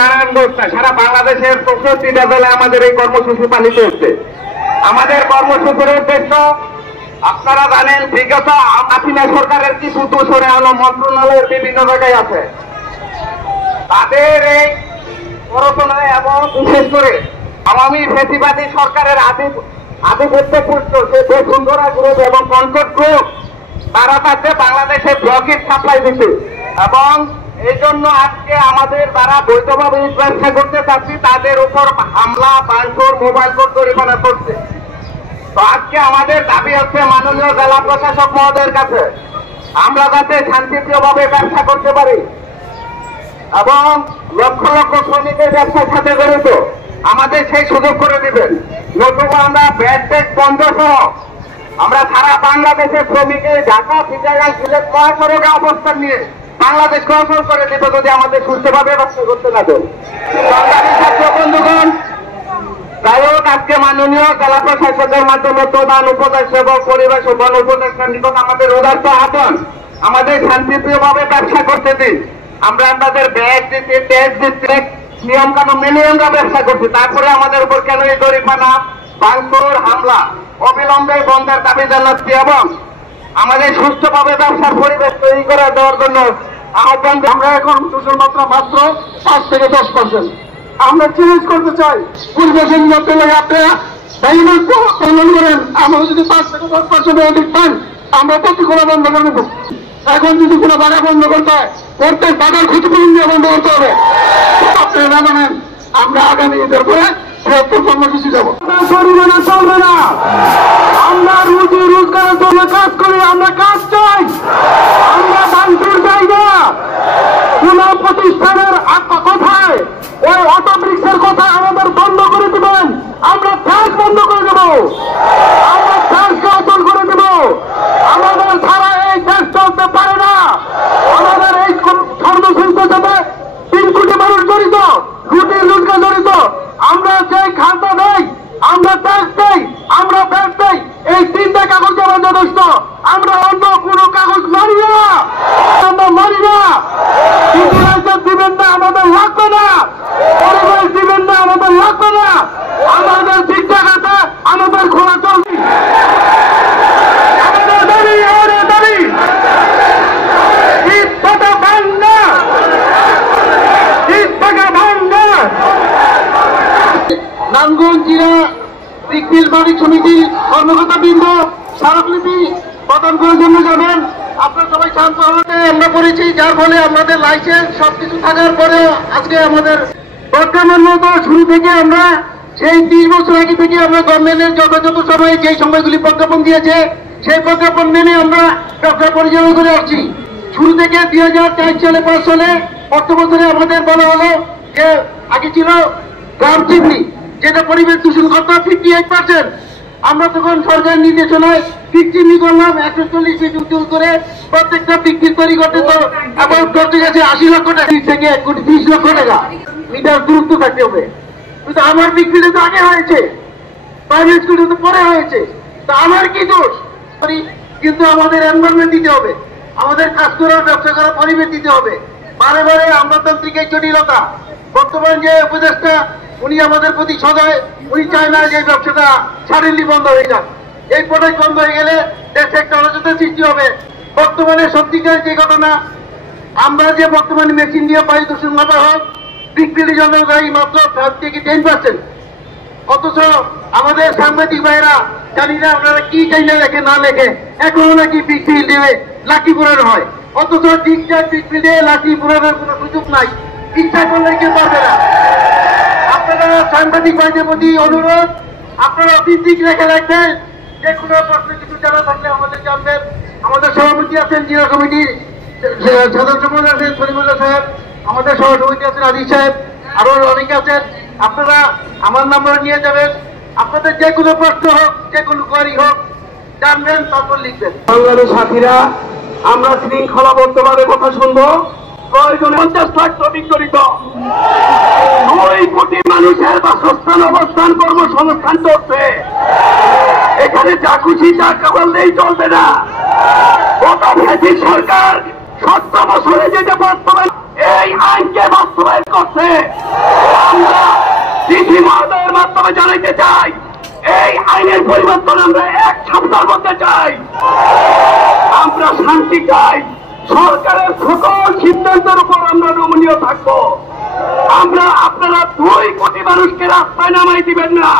নারায়ণগঞ্জ না, সারা বাংলাদেশের 64টা জেলায় আমাদের এই কর্মসূচি পালিত হচ্ছে। আমাদের কর্মসূচির উদ্দেশ্য আপনারা জানেন, বিগত হাসিনা সরকারের কিছু দোষরে আলো মন্ত্রণালয়ের বিভিন্ন জায়গায় আছে, তাদের এই প্ররোচনায় এবং বিশেষ করে আওয়ামী ফ্যাসিবাদী সরকারের আধিপত্যপুষ্ট যে বসুন্ধরা গ্রুপ এবং কনকর্ড গ্রুপ, তারা তাতে বাংলাদেশে ব্লকেট সাপ্লাই দিচ্ছে এবং এই জন্য আজকে আমাদের যারা বৈধভাবে ব্যবসা করতে চাচ্ছি তাদের উপর হামলা, ভাঙচুর, মোবাইল কোড জরিমানা করছে। তো আজকে আমাদের দাবি হচ্ছে মাননীয় জেলা প্রশাসক মহোদয়ের কাছে, আমরা যাতে শান্তিপ্রিয়ভাবে ব্যবসা করতে পারি এবং লক্ষ লক্ষ শ্রমিকের ব্যবসার সাথে জড়িত, আমাদের সেই সুযোগ করে দিবেন। নতুবা আমরা ব্যাড ট্যাক্স বন্ধ সহ আমরা সারা বাংলাদেশের শ্রমিকের ঢাকা, চিটাগাং, সিলেট মহাসড়কে অবস্থান নিয়ে বাংলাদেশকে অচল করে দিত যদি আমাদের সুস্থভাবে ব্যবসা করতে না দেন। বাংলাদেশ ছাত্র বন্ধুগণ, যাই হোক, আজকে মাননীয় জেলা প্রশাসকের মাধ্যমে প্রধান উপদেষ্টা এবং পরিবেশ ও বন উপদেষ্টার নিকট আমাদের উদার্ত আহ্বান, আমাদের শান্তিপ্রিয়ভাবে ব্যবসা করতে দিন। আমরা আপনাদের ব্যাগ দিতে, ট্যাক্স দিতে, নিয়ম কানুন মেনে আমরা ব্যবসা করছি, তারপরে আমাদের উপর কেন এই জরিমানা, ভাঙচুর, হামলা? অবিলম্বে বন্ধের দাবি জানাচ্ছি এবং আমাদের সুস্থভাবে ব্যবসার পরিবেশ তৈরি করে দেওয়ার জন্য আহ্বান। আমরা এখন দূষণ মাত্রা মাত্র 5 থেকে 10%। আমরা চ্যালেঞ্জ করতে চাই, পরিবেশের মধ্যে আপনারা পালন করেন, আমরা যদি 5 থেকে 10% অধিক পান আমরা প্রতিকূল বন্ধ করে দেবো। এখন যদি কোনো বাধা বন্ধ করতে হয়, প্রত্যেক বাধার ক্ষতিপূরণ দিয়ে বন্ধ করতে হবে। আপনারা জানেন আমরা আগামী ঈদের পরে বৃহত্তর কর্মসূচি যাবো। পরিমাণে চলবে না, আমরা রুজি রোজগারের জন্য কাজ করি, আমরা কাজ চাই, আমরা বাঞ্চুর চাই না। কোন প্রতিষ্ঠানের কথায়, ওই অটো রিক্সার কথায় আমাদের বন্ধ করে দেবেন, আমরা ট্যাক্স বন্ধ করে দেব, আমরা ট্যাক্সকে অচল করে দেব। আমাদের ছাড়া এই দেশ চলতে পারে না। আমাদের এই কর্মশিল্পের সাথে 3 কোটি মানুষ জড়িত, রুটি রোজগার জড়িত। আমরা যে খাদ্য নেই, আমরা ট্যাক্স দেই, আমরা ভ্যাট দেই, এই 3টা কাগজ আমার যথেষ্ট। আমরা অন্য কোনো কাগজ মানি না, আমরা মানি না। ইতিহাসের দিবেন না, আমাদের লাগবে না। পরিবেশ দিবেন না, আমাদের লাগবে না। আমাদের শিক্ষা খাতে আমাদের খোলা চলবে। আমাদের দাবি, আমাদের দাবি ঈদ টাকা ভাঙা, ঈদ টাকা ভাঙা। নারায়ণগঞ্জ জেলা রিকমিল মালিক সমিতি কর্মকর্তা বৃন্দ স্মারকলিপি প্রদান করার জন্য যাবেন। আপনারা সবাই শান্ত হতে আমরা করেছি, যার ফলে আমাদের লাইসেন্স সবকিছু থাকার পরেও আজকে আমাদের বর্তমান মতো শুরু থেকে আমরা সেই 30 বছর আগে থেকে আমরা গভর্নমেন্টের যথাযথ সময়ে যে সময়গুলি প্রজ্ঞাপন দিয়েছে সেই প্রজ্ঞাপন মেনে আমরা ব্যবসা পরিচালনা করে আসছি। শুরু থেকে 2004 সালে 5 সালে অর্থ বছরে আমাদের বলা হলো যে আগে ছিল গ্রাম চিমনি, যেটা পরিবেশ দূষণ করত 58%। আমরা তখন সরকার নির্দেশনায় পিক চিমনি করলাম 140 ফিট উঁচু করে, প্রত্যেকটা পিক তৈরি করতে তো আবার করতে গেছে 80 লক্ষ টাকা থেকে 1 কোটি 30 লক্ষ টাকা মিটার দূরত্ব থাকতে হবে। কিন্তু আমার পিক ফিল্ডে তো আগে হয়েছে, প্রাইভেট স্কুলে তো পরে হয়েছে, তা আমার কি দোষ? কিন্তু আমাদের এনভায়রনমেন্ট দিতে হবে, আমাদের কাজ করার ব্যবসা করার পরিবেশ দিতে হবে। বারে বারে আমলাতান্ত্রিক এই জটিলতা, বর্তমান যে উপদেষ্টা উনি আমাদের প্রতি সদয়, উনি চায় না যে ব্যবসাটা সাডেনলি বন্ধ হয়ে যাক। এই প্রোডাক্ট বন্ধ হয়ে গেলে দেশে একটা অরাজকতার সৃষ্টি হবে। বর্তমানে সত্যিকার যে ঘটনা, আমরা যে বর্তমানে মেশিন দিয়ে বায়ু দূষণ মাপা হোক, বিক্রির জন্য দায়ী মাত্র 5 থেকে 10%। অথচ আমাদের সাংবাদিক ভাইরা জানি না আপনারা কি চাই না লেখে না লেখে, এখনো নাকি বিক্রি দেবে লাঠি পুরানো হয়। অথচ ঠিকঠাক বিক্রি দিয়ে লাঠি পুরানোর কোনো সুযোগ নাই, ইচ্ছা করলে কেউ পারবে না। আপনারা সাংবাদিক ভাইদের প্রতি অনুরোধ, আপনারা অতীত রেখে রাখবেন, যে কোনো প্রশ্ন কিছু জানা থাকলে আমাদের জানবেন। আমাদের সভাপতি আছেন জেলা কমিটির সাধারণ সম্পাদক আছেন সলিমুল্লাহ সাহেব, আমাদের সহসভাপতি আছেন আদিল সাহেব, আরো অনেকে আছেন। আপনারা আমার নাম্বার নিয়ে যাবেন, আপনাদের যে কোনো প্রশ্ন হোক, যে কোনো কোয়ারি হোক জানবেন, তারপর লিখবেন। বাংলাদেশ সাথীরা আমরা শৃঙ্খলাবদ্ধভাবে কথা শুনবো। প্রয়োজনে 50 লাখ শ্রমিক জড়িত, 2 কোটি মানুষের বাসস্থান, অবস্থান, কর্মসংস্থান চলছে। এখানে যা খুশি তা করলেই চলবে না। গত ফ্যাসিস্ট সরকার 17 বছরে যেটা বাস্তবায়ন, এই আইনকে বাস্তবায়ন করছে। ডিসি মহোদয়ের মাধ্যমে জানাইতে চাই, এই আইনের পরিবর্তন আমরা 1 সপ্তাহের মধ্যে চাই। আমরা শান্তি চাই, সরকারের সকল সিদ্ধান্তের উপর আমরা নমনীয় থাকবো। আপনারা 2 কোটি মানুষকে রাস্তায় নামাই দিবেন না।